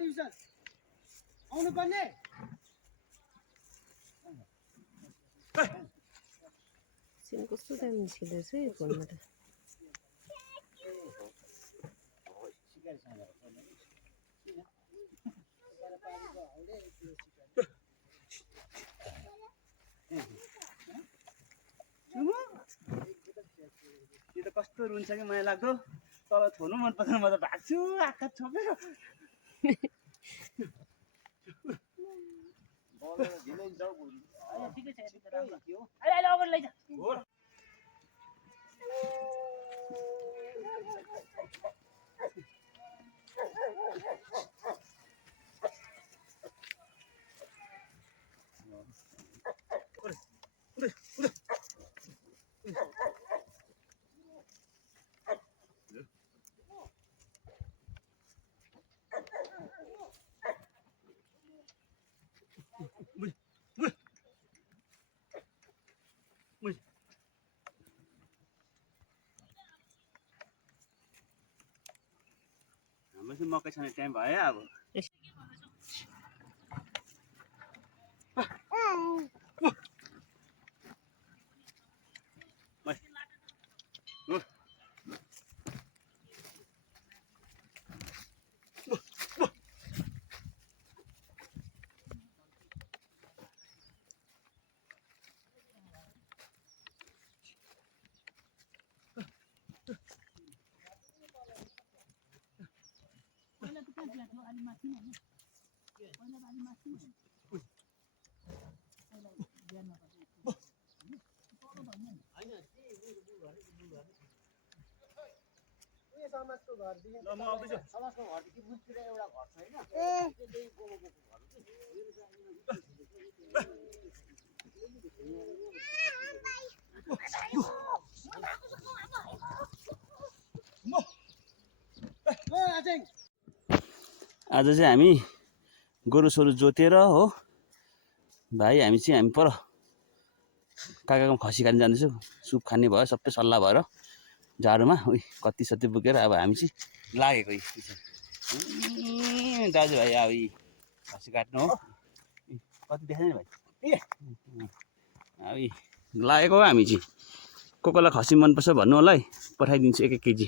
division आउनु पर्ने SIM कस्तो दामी निस्किँदैछ यो फोनमा त यो त कस्तो रुन्छ कि माया लाग्दो तल छोड्नु मन पर्दैन म त भाग्छु आँखा छोपेर हाम्रो चाहिँ मकै छाने टाइम भयो अब समाजको घरदेखि समाजको घरदेखि बुझतिर एउटा घर छ हैन आज चाहिँ हामी गोरु सोरु जोतेर हो भाइ हामी पर काकाको खसी खान जाँदैछौँ सुप खाने भयो सबै सल्लाह भएर जाडोमा उही कति सति बोकेर अब हामी चाहिँ लागेको दाजुभाइ अब खसी काट्नु हो कति देखाएन भाइ अब लागेको हो हामी चाहिँ को कोलाई खसी मनपर्छ भन्नु होला है पठाइदिन्छु 1-1 केजी